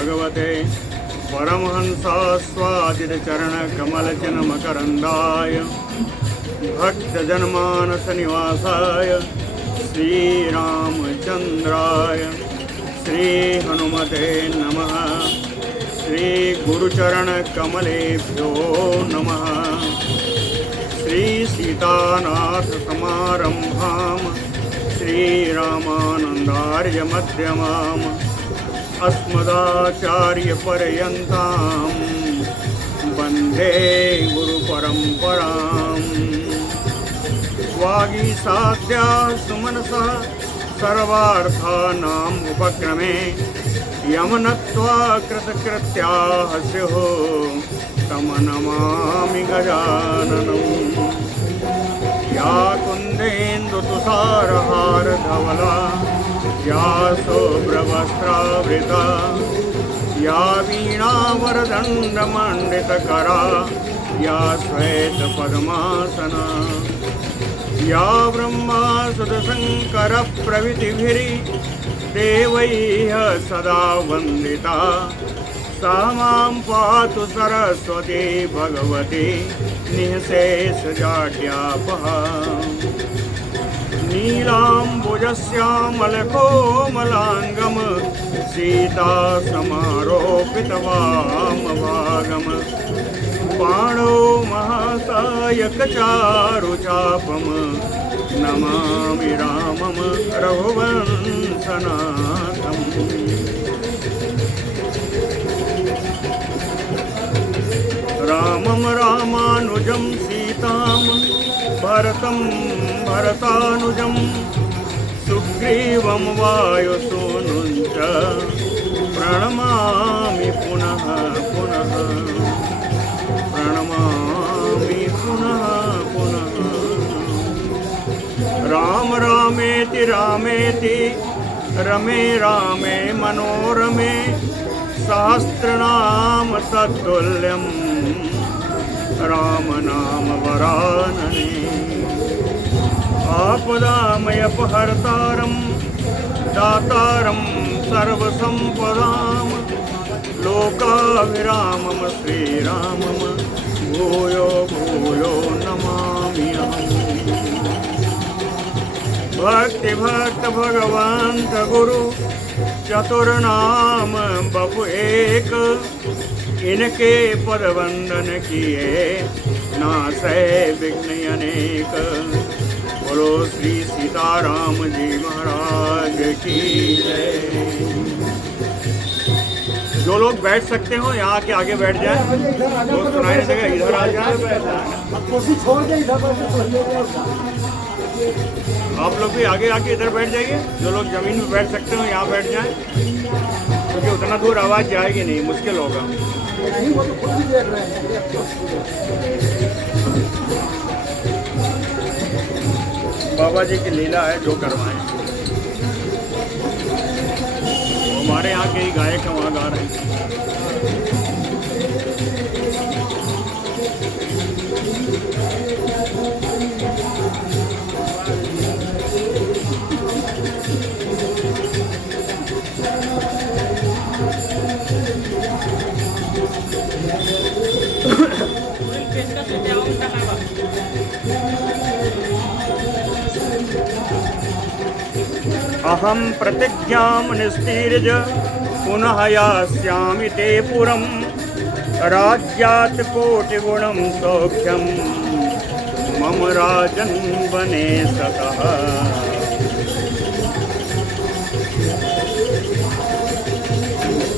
भगवते परमहंसास्वादितचरणकमलचिन्मकरन्दाय भक्तजनमानसनिवासाय श्रीरामचन्द्राय श्रीहनुमते नमः। श्रीगुरुचरणकमलेभ्यो नमः। श्रीसीतानाथसमारम्भां श्रीरामानन्दार्यमध्यमाम् अस्मदाचार्यपर्यन्तां वन्दे गुरुपरम्पराम्। वागीसाध्या सुमनसा सर्वार्थानाम् उपक्रमे यमनत्वा कृतकृत्याः स्युः तं नमामि गजाननम्। या कुन्देन्दुतुषारहारधवला या शुभ्रवस्त्रावृता या वीणावरदण्डमण्डितकरा या श्वेतपद्मासना या ब्रह्मासुरशङ्करप्रभृतिभिर्देवैः सदा वन्दिता सा मां पातु सरस्वती भगवती निःशेषजाड्यापहा। नीलाम्बुजश्यामलकोमलाङ्गं सीतासमारोपितवामभागं पाणौ महासायकचारुचापं नमामि रामं रघुवंशनाथम्। रामं रामानुजं सीतां भरतं भरतानुजं सुग्रीवं वायुसूनुं च प्रणमामि पुनः पुनः प्रणमामि पुनः पुनः। राम रामेति रामेति रमे रामे मनोरमे सहस्रनाम तत्तुल्यं राम नाम वरानने। आपदामयपहर्तारं दातारं सर्वसम्पदां लोकाभिरामं श्रीरामं भूयो भूयो नमाम्यहम्। भक्तिभक्त भगवन्त गुरु चतुर्नाम बपु एक इनके पद वंदन किए नासै विघ्न अनेक। बोलो श्री सीताराम जी महाराज की जय। जो लोग बैठ सकते हो यहाँ के आगे बैठ जाए। लोग सुनाई देगा इधर आ जाए। आप लोग भी आगे आके इधर बैठ जाइए। जो लोग जमीन में बैठ सकते हो यहाँ बैठ जाएं, क्योंकि उतना दूर आवाज़ जाएगी नहीं, मुश्किल होगा। बाबा जी की लीला है, जो करवाएं। हमारे यहाँ के ही गायक हैं, वहाँ गा रहे हैं। अहम प्रतिज्ञां निस्तीर्य पुनः यास्यामि ते पुरं राज्यात् कोटिगुणं सौख्यं मम राजन् बने सतः।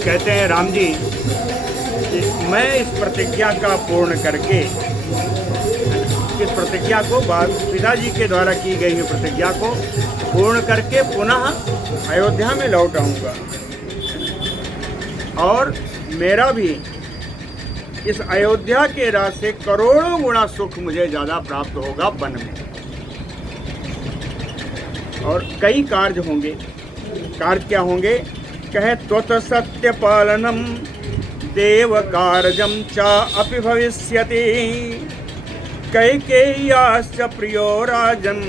कहते हैं राम जी, मैं इस प्रतिज्ञा का पूर्ण करके, इस प्रतिज्ञा को पिताजी के द्वारा की गई हुई प्रतिज्ञा को पूर्ण करके पुनः अयोध्या में लौट आऊँगा। और मेरा भी इस अयोध्या के राज से करोड़ों गुना सुख मुझे ज़्यादा प्राप्त होगा वन में। और कई कार्य होंगे। कार्य क्या होंगे? कहे त्वत सत्य पालनम देव कार्यम चा अपि भविष्यति कैकेय्याश्च प्रियो राजन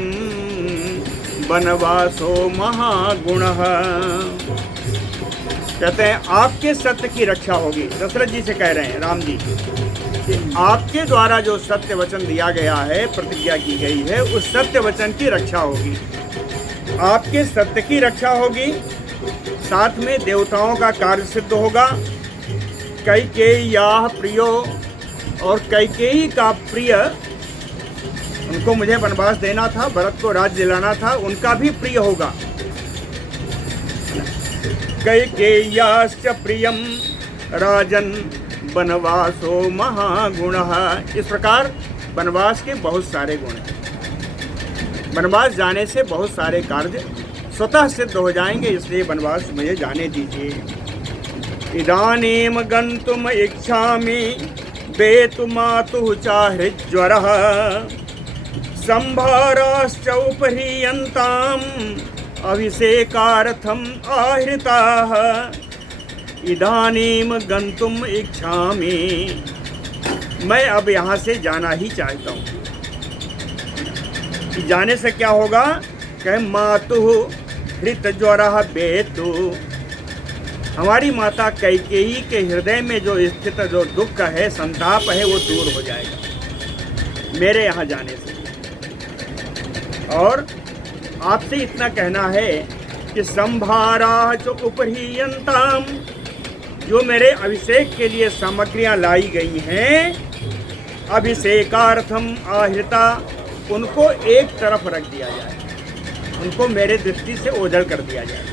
वनवासो महागुणः। कहते हैं आपके सत्य की रक्षा होगी। दशरथ जी से कह रहे हैं राम जी कि आपके द्वारा जो सत्य वचन दिया गया है, प्रतिज्ञा की गई है, उस सत्य वचन की रक्षा होगी, आपके सत्य की रक्षा होगी, साथ में देवताओं का कार्य सिद्ध होगा। कैकेय्या प्रियो, और कैकेयी का प्रिय, उनको मुझे वनवास देना था, भरत को राज्य दिलाना था, उनका भी प्रिय होगा। कैकेय्याश्च प्रियम राजन वनवासो महागुणः। इस प्रकार वनवास के बहुत सारे गुण हैं। वनवास जाने से बहुत सारे कार्य स्वतः सिद्ध हो जाएंगे, इसलिए वनवास मुझे जाने दीजिए। इदानीम गन्तुम इच्छामि वेतुमातुः चाहृज्वरः संभाराश्च उपह्रियन्ताम् अभिषेकार्थम आहृताः। इदानीम गन्तुम इच्छामि, मैं अब यहाँ से जाना ही चाहता हूँ। जाने से क्या होगा? कह मातुः हृतज्वरः वेतु, हमारी माता कैकेयी के हृदय में जो स्थित जो दुख है, संताप है, वो दूर हो जाएगा मेरे यहाँ जाने से। और आपसे इतना कहना है कि संभारा जो उपह्रियन्ताम, जो मेरे अभिषेक के लिए सामग्रियां लाई गई हैं, अभिषेकार्थम आहृता, उनको एक तरफ रख दिया जाए, उनको मेरे दृष्टि से ओझल कर दिया जाए।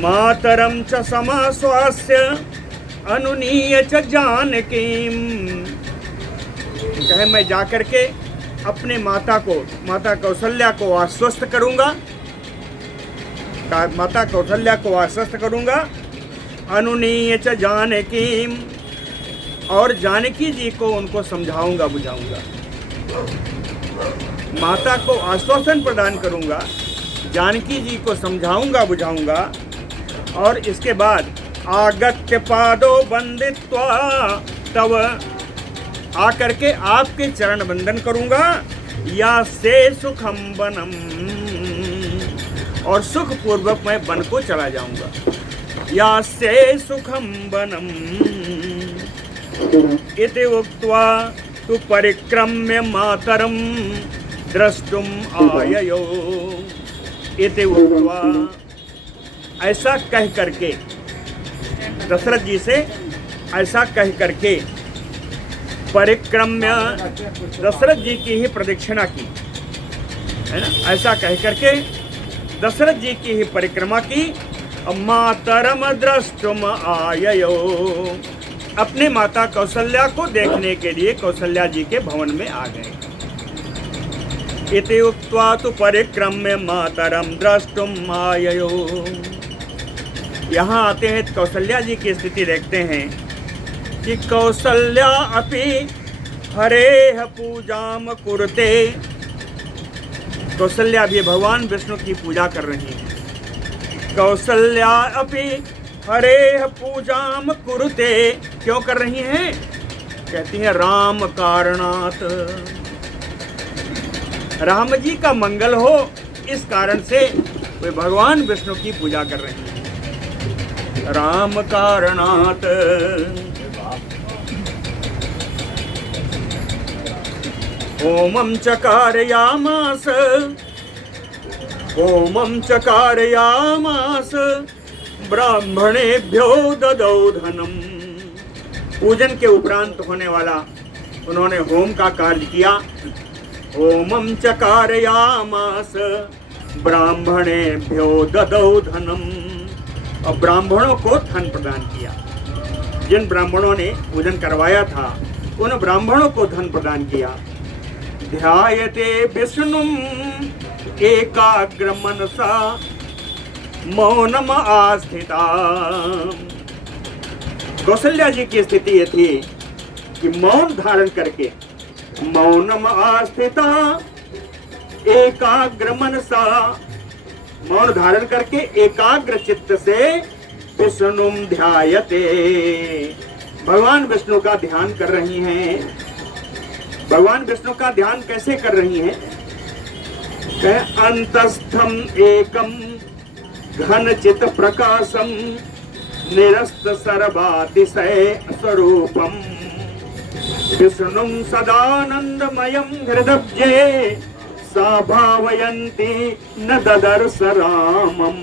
मातरम च समाश्वास्य अनुनीय च जानकीम, कहे मैं जाकर के अपने माता कौशल्या को आश्वस्त करूंगा, माता कौशल्या को आश्वस्त करूंगा। अनुनीय च जानकीम, और जानकी जी को उनको समझाऊंगा, बुझाऊंगा, माता को आश्वासन प्रदान करूंगा, जानकी जी को समझाऊंगा, बुझाऊंगा। और इसके बाद आगत्य पादो बंदित्वा तव, आकर के आपके चरण बंदन करूंगा। या से सुखम बनम, और सुख पूर्वक मैं वन को चला जाऊंगा। या से सुखम बनम इति उक्त्वा तु परिक्रम्य मातरम द्रष्टुम आययो। इति उक्त्वा, ऐसा कह करके, दशरथ जी से ऐसा कह करके परिक्रम्य, दशरथ जी की ही प्रदक्षिणा की, है ना, ऐसा कह करके दशरथ जी की ही परिक्रमा की। मातरम द्रष्टुम आययो, अपने माता कौशल्या को देखने के लिए कौशल्या जी के भवन में आ गए। इति उक्त्वा तु परिक्रम्य मातरम द्रष्टुम आययो। यहाँ आते हैं कौशल्या जी की स्थिति देखते हैं कि कौशल्या अपि हरेह पूजाम कुरुते, कौशल्या भी भगवान विष्णु की पूजा कर रही है। कौशल्या अपि हरेह पूजाम कुरुते, क्यों कर रही हैं? कहती हैं राम कारणात्, राम जी का मंगल हो, इस कारण से वे भगवान विष्णु की पूजा कर रही हैं। राम कारणात् होमं चकारयामास, होमं चकारयामास ब्राह्मणेभ्यो ददौ धनम। पूजन के उपरांत होने वाला उन्होंने होम का कार्य किया। होमं चकारयामास ब्राह्मणेभ्यो ददौ धनम, और ब्राह्मणों को धन प्रदान किया। जिन ब्राह्मणों ने पूजन करवाया था उन ब्राह्मणों को धन प्रदान किया। ध्यायते विष्णुम एकाग्र मनसा मौनम आस्थिता। कौशल्या जी की स्थिति ये थी कि मौन धारण करके, मौनम आस्थिता एकाग्र मनसा, मौन धारण करके एकाग्र चित्त से विष्णुम ध्यायते, भगवान विष्णु का ध्यान कर रही हैं। भगवान विष्णु का ध्यान कैसे कर रही हैं? अंतस्थम एकम घन चित प्रकाशम निरस्त सर्वातिशय स्वरूपम विष्णुं सदानंदमयं हृदब्जे सा भावयन्ति न ददर्श रामम।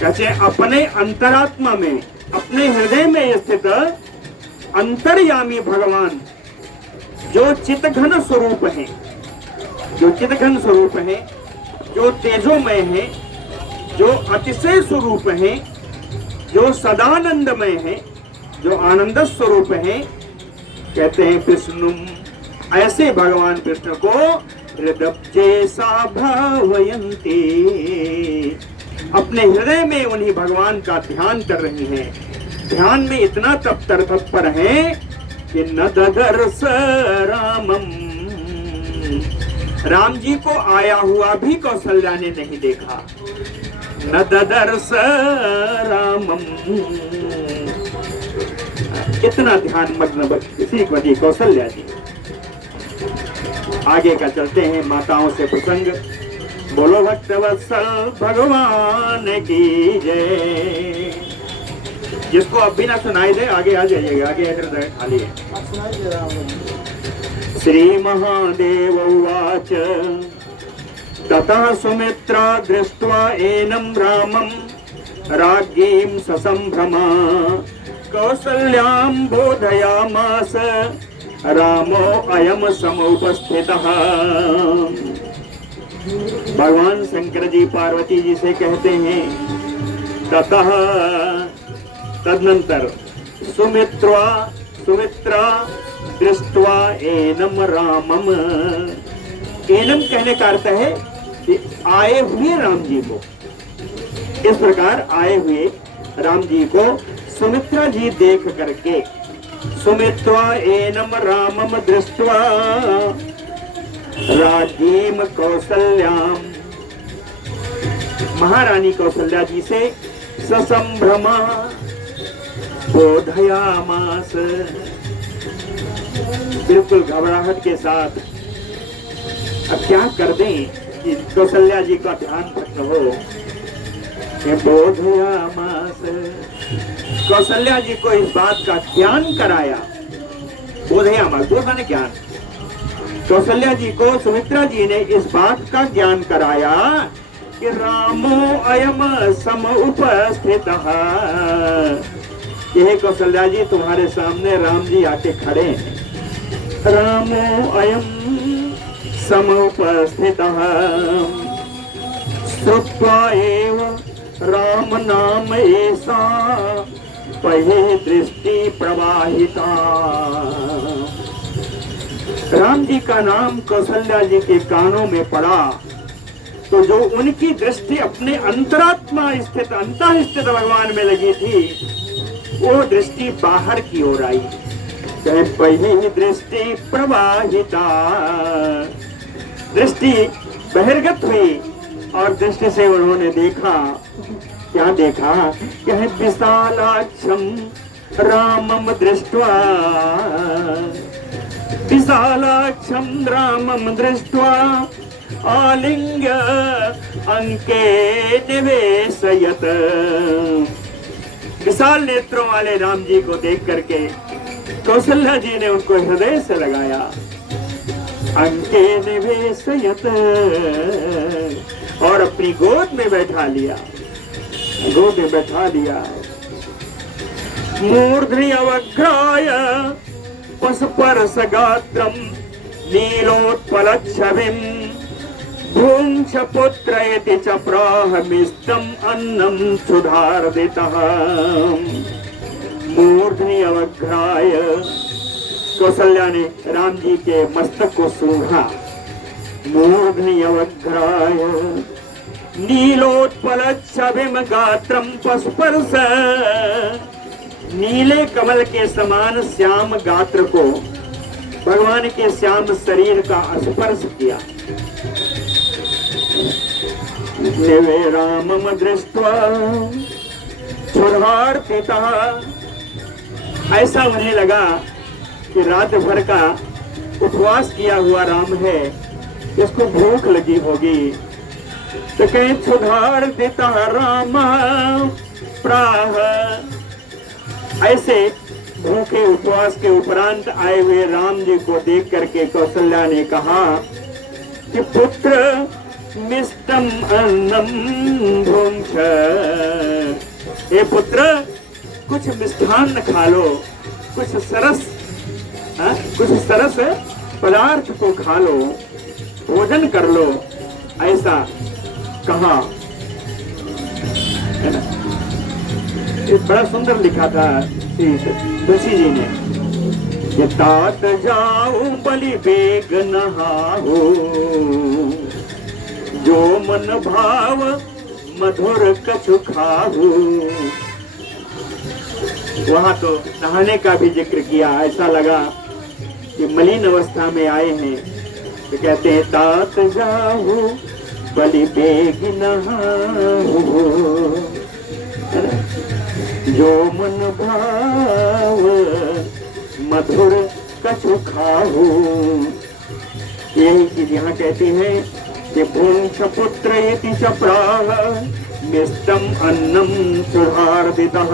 कहते अपने अंतरात्मा में, अपने हृदय में स्थित अंतर्यामी भगवान जो चितघन स्वरूप है, जो चितघन स्वरूप है, जो तेजोमय है, जो अतिशय स्वरूप है, जो सदानंदमय है, जो आनंद स्वरूप है, कहते हैं विष्णु, ऐसे भगवान कृष्ण को हृदय सा भावयन्ति, अपने हृदय में उन्हीं भगवान का ध्यान कर रही हैं। ध्यान में इतना तत्पर है कि न ददर्श रामम, राम जी को आया हुआ भी कौशल्या ने नहीं देखा। न ददर्श रामम, इतना ध्यान मग्न इसी वजह कौशल्या जी। आगे का चलते हैं माताओं से प्रसंग। बोलो भक्तवत्सल भगवान की जय। जिसको अब भी ना सुनाई दे आगे आ जाइएगा, आगे हृदय खाली है। श्री महादेव उवाच ततः सुमित्रा दृष्ट्वा एनं रामं राज्ञीं ससंभ्रमा कौसल्यां बोधयामास रामो अयम समुपस्थितः। भगवान शंकर जी पार्वती जी से कहते हैं ततः, तदनंतर सुमित्रा दृष्ट्वा एनम रामम, एनम कहने का अर्थ है कि आए हुए राम जी को। इस प्रकार आए हुए राम जी को सुमित्रा जी देख करके, सुमित्रा एनम रामम दृष्ट्वा राज्ञीं कौसल्याम, महारानी कौशल्या जी से ससंभ्रमा बोधयामास, बिल्कुल घबराहट के साथ अब क्या कर दें कि कौशल्या जी का ध्यान भंग हो। बोधयामास, कौशल्या जी को इस बात का ज्ञान कराया। बोधयामास, बोध माने ज्ञान। कौशल्या जी को सुमित्रा जी ने इस बात का ज्ञान कराया कि रामो अयम समुपस्थितः, यह कौशल्या जी तुम्हारे सामने राम जी आके खड़े हैं। रामो अयम समुपस्थितः श्रुत्वा एव राम नाम ऐसा पहे दृष्टि प्रवाहिता। राम जी का नाम कौशल्या जी के कानों में पड़ा तो जो उनकी दृष्टि अपने अंतरात्मा स्थित, अंतः स्थित भगवान में लगी थी, वो दृष्टि बाहर की ओर आई। पही दृष्टि प्रवाहिता, दृष्टि बहिर्गत हुई और दृष्टि से उन्होंने देखा, क्या देखा? यह विशालाक्षम रामम दृष्ट्वा, विशालाक्षम रामम दृष्ट्वा आलिंग्य अंके निवेशयत। विशाल नेत्रों वाले राम जी को देख करके कौशल्या जी ने उनको हृदय से लगाया। अंके निवेशयत, और अपनी गोद में बैठा लिया, गोद में बैठा लिया। मूर्ध्नि अवघ्राय पशुपर्श गात्रम नीलोत्पलच्छविं भूंक्ष पुत्र इति च प्राहमिष्टम् अन्नं सुधार्दितः। मूर्ध्नि अवघ्राय, कौशल्या ने राम जी के मस्तक को सूंघा। मूर्ध्नि अवघ्राय नीलोत्पलच्छविं गात्रम पशुपर्श, नीले कमल के समान श्याम गात्र को, भगवान के श्याम शरीर का स्पर्श किया। निवे रामम दृष्ट्वा क्षुधार्तितः, ऐसा उन्हें लगा कि रात भर का उपवास किया हुआ राम है, इसको भूख लगी होगी। तो कहीं सुधार देता राम प्राह। ऐसे भूखे उपवास के उपरांत आए हुए राम जी को देख करके कौशल्या ने कहा कि पुत्र मिष्टम अन्नम भुंक्ष, हे पुत्र कुछ मिष्ठान्न खा लो, कुछ सरस पदार्थ को खा लो, भोजन कर लो, ऐसा कहा। है ना, ये बड़ा सुंदर लिखा था तुलसी जी ने। ये तात जाओ बलि बेग नहाओ, जो मन भाव मधुर कछु खाओ। वहां तो नहाने का भी जिक्र किया। ऐसा लगा कि मलिन अवस्था में आए हैं, तो कहते हैं तात जाओ बलि बेग नहाओ, जो मन भाव मधुर कछु खाओ। यही चीज यहाँ कहती है कि पुंछ पुत्र इति च प्राह मिष्टम अन्नम सुधार्दितः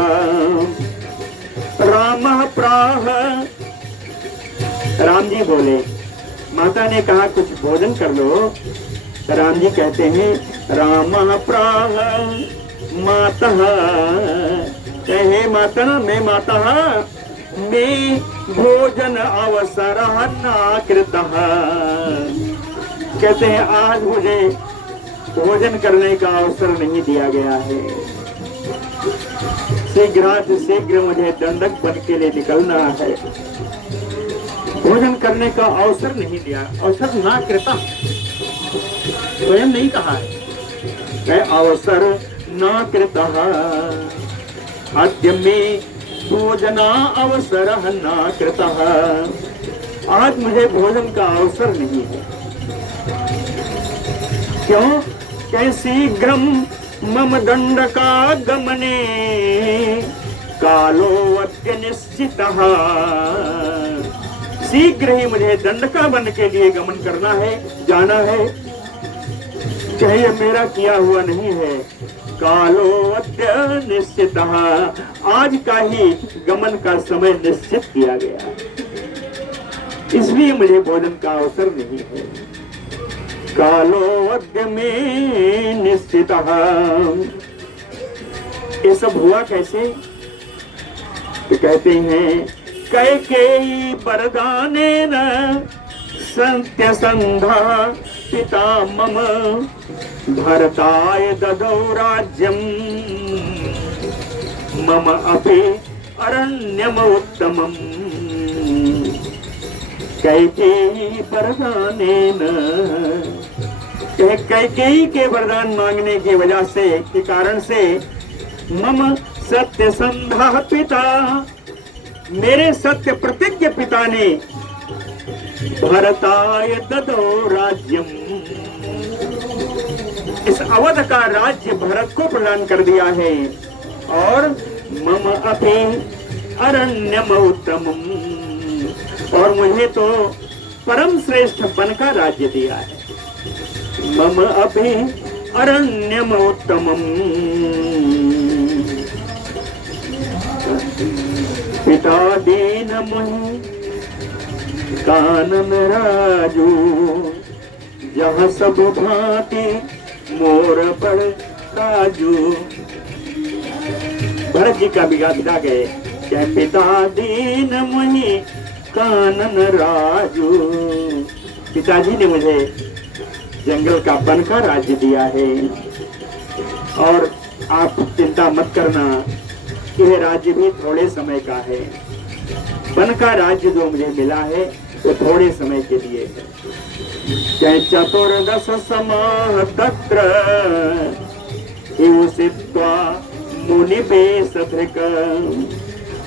रामः प्राह। राम जी बोले, माता ने कहा कुछ भोजन कर लो, तो राम जी कहते हैं रामः प्राह मातः, कहे माता मैं माता मैं भोजन अवसर न कृतः। कहते हैं आज मुझे भोजन करने का अवसर नहीं दिया गया है, शीघ्र मुझे दंडक बन के लिए निकलना है, भोजन करने का अवसर नहीं दिया। अवसर ना कृता स्वयं नहीं कहा है, अवसर ना कृता अद्य में भोजना अवसर न कृतः, आज मुझे भोजन का अवसर नहीं है। क्यों? शीघ्रम मम दंड का गमने कालो अद्य निश्चितः, शीघ्र ही मुझे दंडका बन के लिए गमन करना है, जाना है, चाहे यह मेरा किया हुआ नहीं है। कालो अद्य निश्चितः, आज का ही गमन का समय निश्चित किया गया, इसलिए मुझे भोजन का अवसर नहीं है। कालो अद्य में निश्चितः, ये सब हुआ कैसे? तो कहते हैं कैकेयी वरदानेन सत्यसंधा पिता मम भरताय ददौ राज्यम मम अपि अरण्यम उत्तमम। कैकेयी वरदानेन, कैकेयी के वरदान मांगने की वजह से, के कारण से मम सत्यसंधा पिता, मेरे सत्य प्रतिज्ञ पिता ने भरताय ददौ राज्यम, इस अवध का राज्य भरत को प्रदान कर दिया है, और मम अपि अरण्यम उत्तमम, और मुझे तो परम श्रेष्ठ वन का राज्य दिया है। मम अपि अरण्यम उत्तमम पिता दीन मुहि कानन राजू, जहाँ सब भांति मोर बड़ राजू। भरत जी का पिता गए, क्या पिता दीन मुहि कानन राजू, पिताजी ने मुझे जंगल का वन का राज्य दिया है, और आप चिंता मत करना, यह राज्य भी थोड़े समय का है। वन का राज्य जो मुझे मिला है वो थोड़े समय के लिए है। चाहे चतुर्दश समाह तत्र हिंसित्वा मुनिवेशधृक्,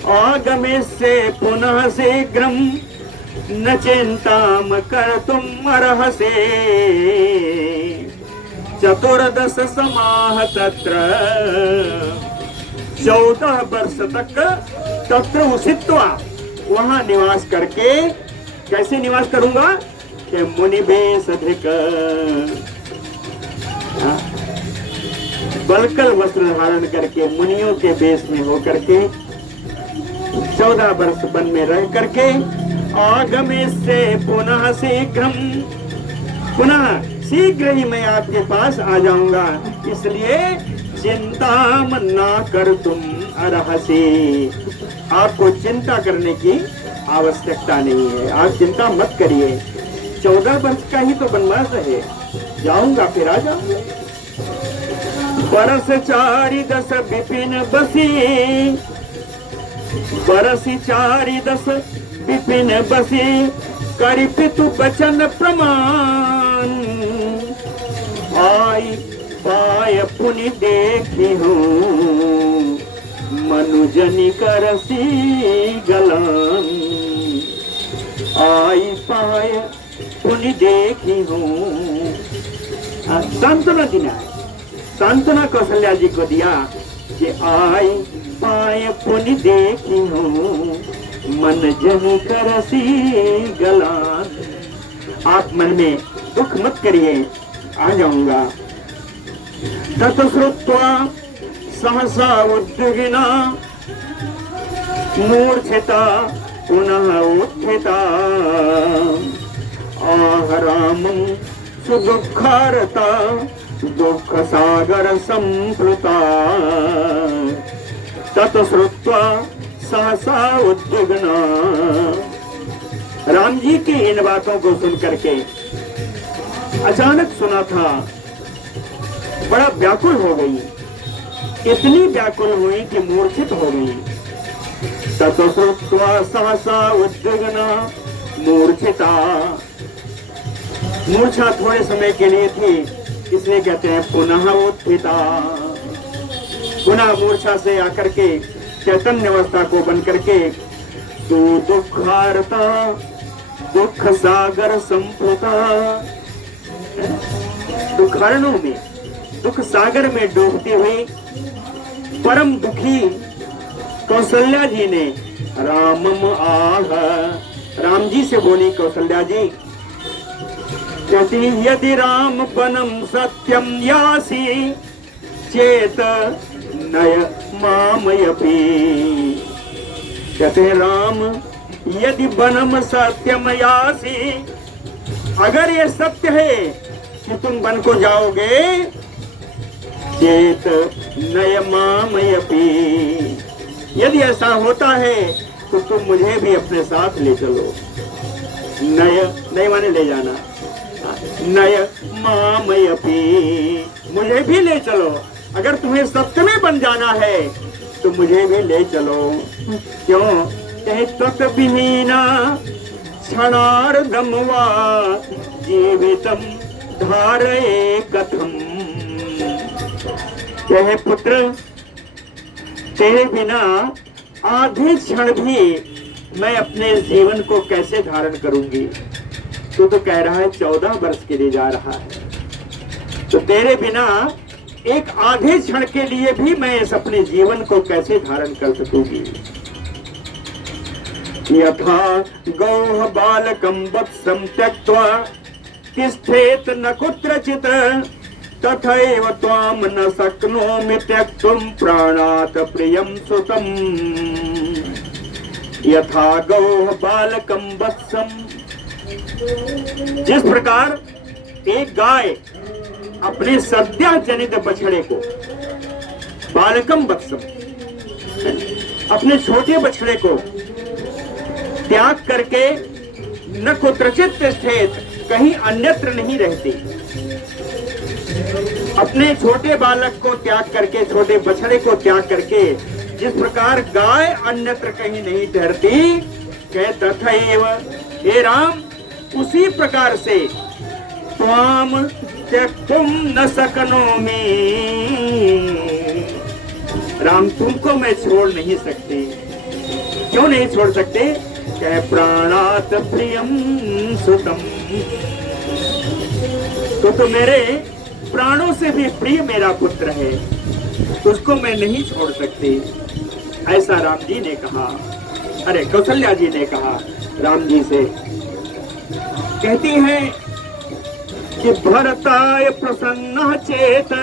आगमे से पुनः शीघ्रम न चिंताम कर्तुम अर्हसे। चतुर्दश समाह तत्र, 14 वर्ष तक तत्र उषित्वा, वहां निवास करके, कैसे निवास करूंगा कि मुनिवेशधृक्, बलकल वस्त्र धारण करके मुनियों के वेश में होकर के 14 वर्ष वन में रह करके आगमे से पुनः शीघ्र ही मैं आपके पास आ जाऊंगा, इसलिए चिंता ना कर तुम अरहसी। आपको चिंता करने की आवश्यकता नहीं है, आप चिंता मत करिए। 14 वर्ष का ही तो वनवास है, जाऊंगा फिर आ जाऊंगा। बरस 4 विपिन बसी, बरसी 4 विपिन बसी, करि पितु बचन प्रमाण। आई पाय पुनि देखी हूँ, मनुजनि करसी गलान। आई पाय पुनि देखी हूँ, सांत्वना दिया है, सांत्वना कौशल्या जी को दिया कि आई पाय पुनि देखी हूँ, मन जनि करसी गलान। आप मन में दुख मत करिए, आ जाऊंगा। तत श्रुत्वा सहसा उद्विग्ना, मूर्छिता पुनः उत्थिता। आह रामं सुदुःखार्ता, दुःख सागर संप्लुता। तत श्रुत्वा सहसा उद्विग्ना। राम जी की इन बातों को सुन करके अचानक सुना था, बड़ा व्याकुल हो गई, इतनी व्याकुल हुई कि मूर्छित हो गई। तत श्रुत्वा सहसा उद्विग्ना मूर्छिता। मूर्छा थोड़े समय के लिए थी, इसलिए कहते हैं पुनः उत्थिता। पुनः मूर्छा से आकर के चैतन्य अवस्था को बन करके तू दुःखार्ता, दुख सागर संप्लुता। दुखारणों में, दुख सागर में डूबती हुई परम दुखी कौशल्या जी ने रामम आह, राम जी से बोली कौशल्या जी, कहती यदि राम बनम सत्यम यासी, चेत नय मामयपि। कहते हैं राम यदि बनम सत्यम यासी, अगर ये सत्य है कि तुम वन को जाओगे, चेत नय मामयपि, यदि ऐसा होता है तो तुम मुझे भी अपने साथ ले चलो। नय, नय माने ले जाना, नय मामयपि, मुझे भी ले चलो। अगर तुम्हें सत्य में बन जाना है तो मुझे भी ले चलो। क्यों? कहे तत् विहीना क्षणार्धम वा जीवितम धारये कथम। कहे पुत्र, तेरे बिना आधे क्षण भी मैं अपने जीवन को कैसे धारण करूंगी। तू तो कह रहा है 14 वर्ष के लिए जा रहा है, तो तेरे बिना एक आधे क्षण के लिए भी मैं इस अपने जीवन को कैसे धारण कर सकूंगी। यथा गौः बालकं वत्सं त्यक्त्वा तिष्ठेत न कुत्रचित्, तथैव त्वां न शक्नोमि त्यक्तुं प्राणात् प्रियं सुतम्। यथा गौः बालकं वत्सं, जिस प्रकार एक गाय अपने सद्या जनित बछड़े को, बालकम वत्सम, अपने छोटे बछड़े को त्याग करके न कुत्रचित तिष्ठेत, कहीं अन्यत्र नहीं रहती। अपने छोटे बालक को त्याग करके, छोटे बछड़े को त्याग करके जिस प्रकार गाय अन्यत्र कहीं नहीं ठहरती, कहे तथैव, हे राम उसी प्रकार से त्वाम त्यक्तुम न शक्नोमि, राम तुमको मैं छोड़ नहीं सकती। क्यों नहीं छोड़ सकते? कहे प्राणात प्रियम सुतम, तो मेरे प्राणों से भी प्रिय मेरा पुत्र है, उसको मैं नहीं छोड़ सकती। ऐसा राम जी ने कहा, अरे कौशल्या जी ने कहा राम जी से। कहती हैं कि भरताय प्रसन्न चेत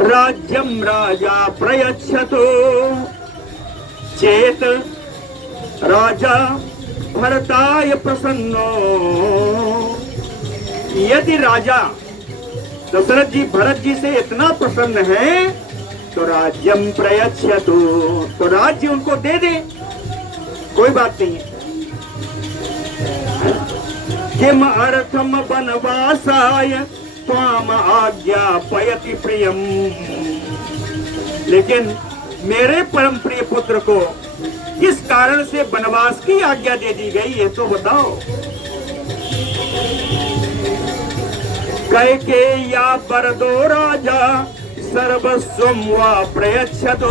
राज्यम राजा प्रयच्छतो चेत राजा भरताय प्रसन्नो। यदि राजा दशरथ जी भरत जी से इतना प्रसन्न है तो राज्यम प्रयच्छतो, तो राज्य उनको दे दे, कोई बात नहीं है। किम अर्थम वनवासाय त्वाम आज्ञापयति प्रियम। लेकिन मेरे परम प्रिय पुत्र को किस कारण से वनवास की आज्ञा दे दी गई, ये तो बताओ। कैकेय्या वरदो राजा सर्वस्वम वा प्रयच्छतो।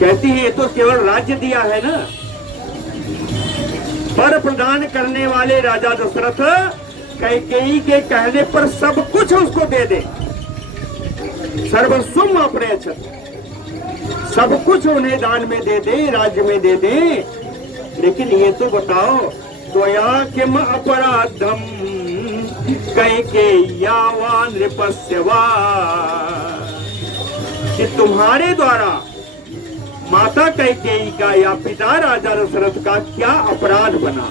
कहती है ये तो केवल राज्य दिया है ना, पर प्रदान करने वाले राजा दशरथ कैकेयी के कहने पर सब कुछ उसको दे दे। सर्वस्वम वा प्रयच्छतो, सब कुछ उन्हें दान में दे दे, राज्य में दे दे। लेकिन ये तो बताओ, त्वया किम अपराधम कैकेय्या वा नृपस्य वा, कि तुम्हारे द्वारा माता कैकेयी का या पिता राजा दशरथ का क्या अपराध बना।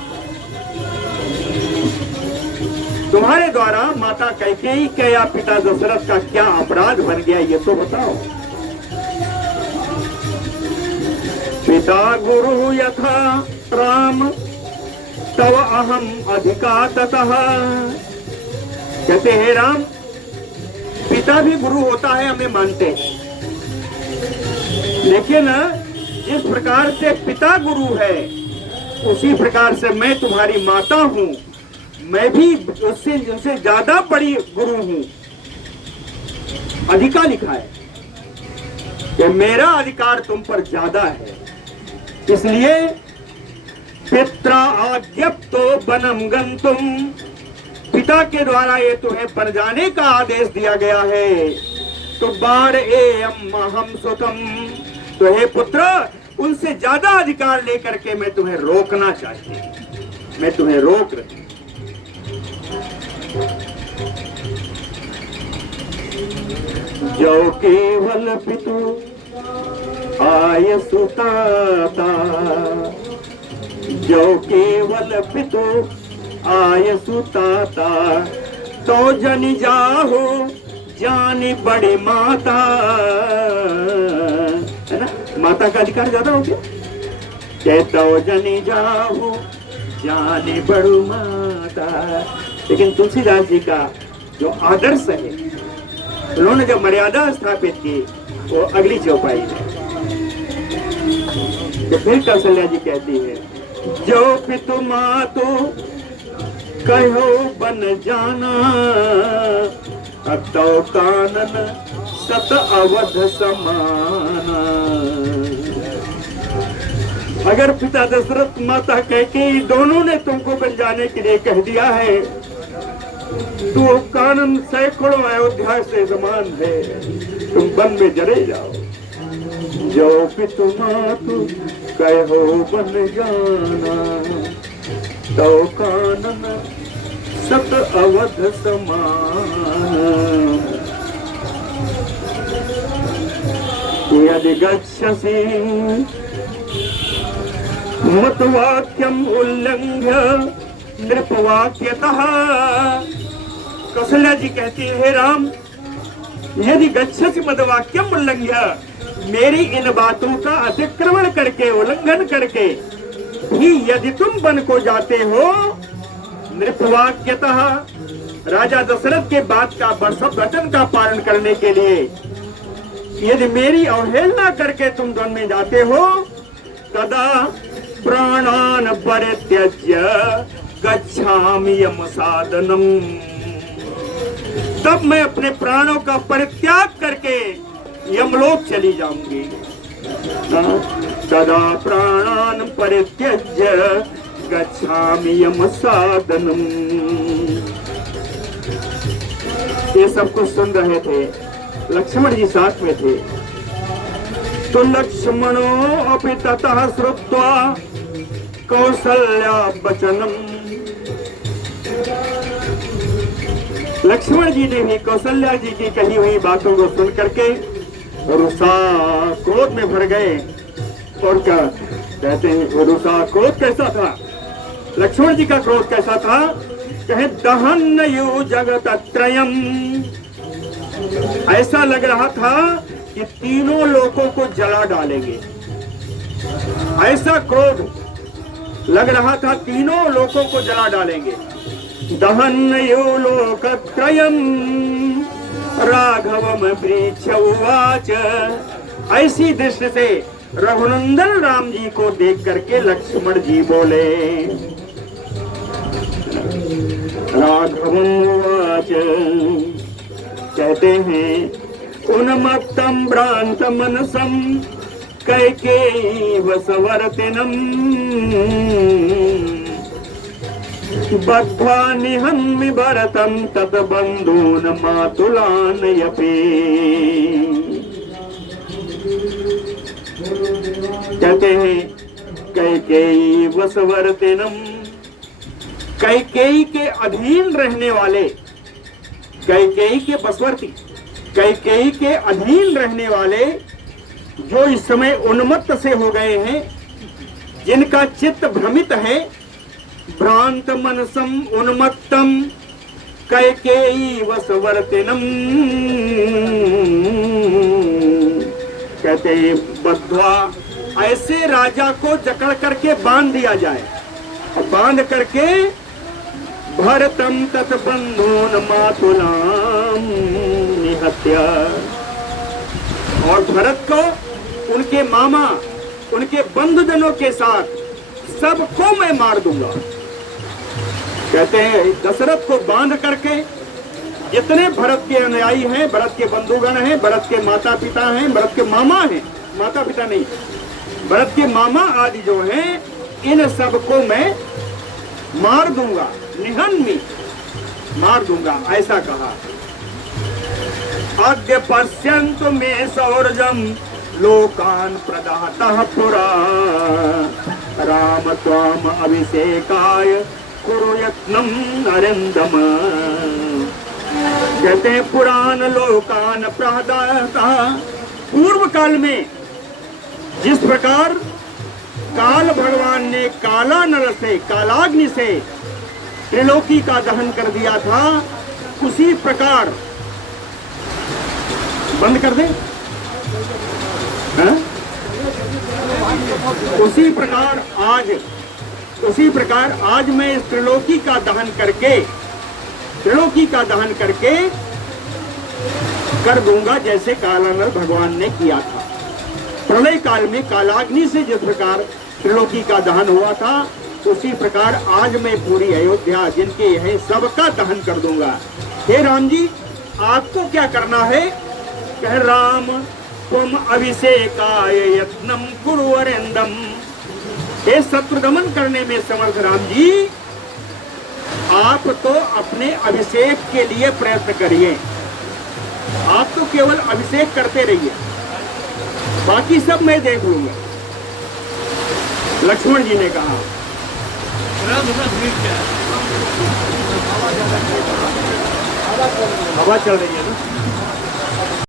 तुम्हारे द्वारा माता कैकेयी के या पिता दशरथ का क्या अपराध बन गया, ये तो बताओ। पिता गुरु यथा राम तव अहम अधिका ततः। कहते हैं राम, पिता भी गुरु होता है, हमें मानते हैं, लेकिन जिस प्रकार से पिता गुरु है उसी प्रकार से मैं तुम्हारी माता हूं, मैं भी उससे ज्यादा बड़ी गुरु हूं। अधिका लिखा है कि मेरा अधिकार तुम पर ज्यादा है, इसलिए पित्रा आज्ञप्तो वनम गंतुम, पिता के द्वारा ये तुम्हें वन जाने का आदेश दिया गया है। तो बार एयम हम सुतम, तो हे पुत्र, उनसे ज्यादा अधिकार लेकर के मैं तुम्हें रोकना चाहती हूं, मैं तुम्हें रोक रही। जो केवल पितु आय सुताता, जो केवल पितु आय सुताता, तो जनि जाहो जानी बड़ी माता। है ना, माता का अधिकार ज्यादा हो गया। कहतो जनि जाहो जानी बड़ू माता। लेकिन तुलसीदास जी का जो आदर्श है, उन्होंने जो मर्यादा स्थापित की, वो अगली चौपाई है। तो फिर कौशल्या जी कहती है, जो पितु मातु कहो बन जाना, तो कानन सत अवध समाना। अगर पिता दशरथ माता कैकेयी दोनों ने तुमको बन जाने के लिए कह दिया है, तो कानन सैकड़ों अयोध्या से समान है, तुम वन में जरे जाओ। जो पितु मातु कहो बन जाना, तो कानन सत अवध समान। यदि गच्छसि मतवाक्यम उल्लंघ्य नृपवाक्यतः। कौशल्या जी कहती है, राम, यदि गच्छसि मतवाक्यम उल्लंघ्य, मेरी इन बातों का अतिक्रमण करके, उल्लंघन करके भी यदि तुम वन को जाते हो, नृपवाक्यतः, राजा दशरथ के बात का वचन का पालन करने के लिए यदि मेरी अवहेलना करके तुम वन में जाते हो, तदा प्राणान परित्यज्य गच्छामि यम साधनम, तब मैं अपने प्राणों का परित्याग करके यमलोक चली जाऊंगी। तदा प्राणान परित्यज्य गच्छामि यम साधनम। ये सब कुछ सुन रहे थे, लक्ष्मण जी साथ में थे। तो लक्ष्मणो अपि ततः श्रुत्वा कौसल्या वचनम। लक्ष्मण जी ने भी कौशल्या जी की कही हुई बातों को सुन करके रुसा क्रोध में भर गए। और क्या कहते हैं, रुसा क्रोध कैसा था, लक्ष्मण जी का क्रोध कैसा था, कहे दहन यु जगत त्रयम। ऐसा लग रहा था कि तीनों लोगों को जला डालेंगे, ऐसा क्रोध लग रहा था, तीनों लोगों को जला डालेंगे। दहन यो लोकत्रयम राघवम प्रीच्छ उवाच। ऐसी दृष्टि से रघुनंदन राम जी को देख करके लक्ष्मण जी बोले, राघवम उवाच, कहते हैं उन्मत्तम भ्रांत मनसम कैकेयी वसवर्तिनम बद्ध्वा निहन्मि भरतं तत बंधून मातुलानयपि। कहते हैं कैकेयी वसवर्तिनम, कैकेयी के अधीन रहने वाले, कैकेयी के वशवर्ती, कैकेयी के अधीन रहने वाले जो इस समय उन्मत्त से हो गए हैं, जिनका चित्त भ्रमित है, भ्रांत मनसम उन्मत्तम कैकेयी वशवर्तिनम, कहते हैं बद्ध्वा, ऐसे राजा को जकड़ करके बांध दिया जाए, और बांध करके भरतम तत बंधून मातुलाम निहत्या, और भरत को उनके मामा, उनके बंधुजनों के साथ सबको मैं मार दूंगा। कहते हैं दशरथ को बांध करके जितने भरत के अनुयायी हैं, भरत के बंधुगण हैं, भरत के माता पिता हैं, भरत के मामा हैं, माता पिता नहीं, भरत के मामा आदि जो हैं, इन सबको मैं मार दूंगा, निहन्मि, मार दूंगा, ऐसा कहा। अद्य पश्यन्तु मे सौर्यं लोकान् प्रदातः पुरा राम त्वाम अभिषेकाय कुरु यत्नं नरेन्द्रम। कहते हैं पुराण लोकान प्रदातः, पूर्व काल में जिस प्रकार काल भगवान ने काला नल से, कालाग्नि से त्रिलोकी का दहन कर दिया था, उसी प्रकार बंद कर दे, उसी प्रकार आज मैं इस त्रिलोकी का दहन करके, त्रिलोकी का दहन करके कर दूंगा, जैसे कालानल भगवान ने किया था। प्रलय काल में कालाग्नि से जिस प्रकार त्रिलोकी का दहन हुआ था, उसी प्रकार आज मैं पूरी अयोध्या जिनके है सबका दहन कर दूंगा। हे राम जी, आपको क्या करना है? कह राम तुम अभिषेकाय यत्नम कुरु वरेंदम। हे शत्रु दमन करने में समर्थ राम जी, आप तो अपने अभिषेक के लिए प्रयत्न करिए। आप तो केवल अभिषेक करते रहिए, बाकी सब मैं देख लूंगा। लक्ष्मण जी ने कहा हवा चल रही है ना।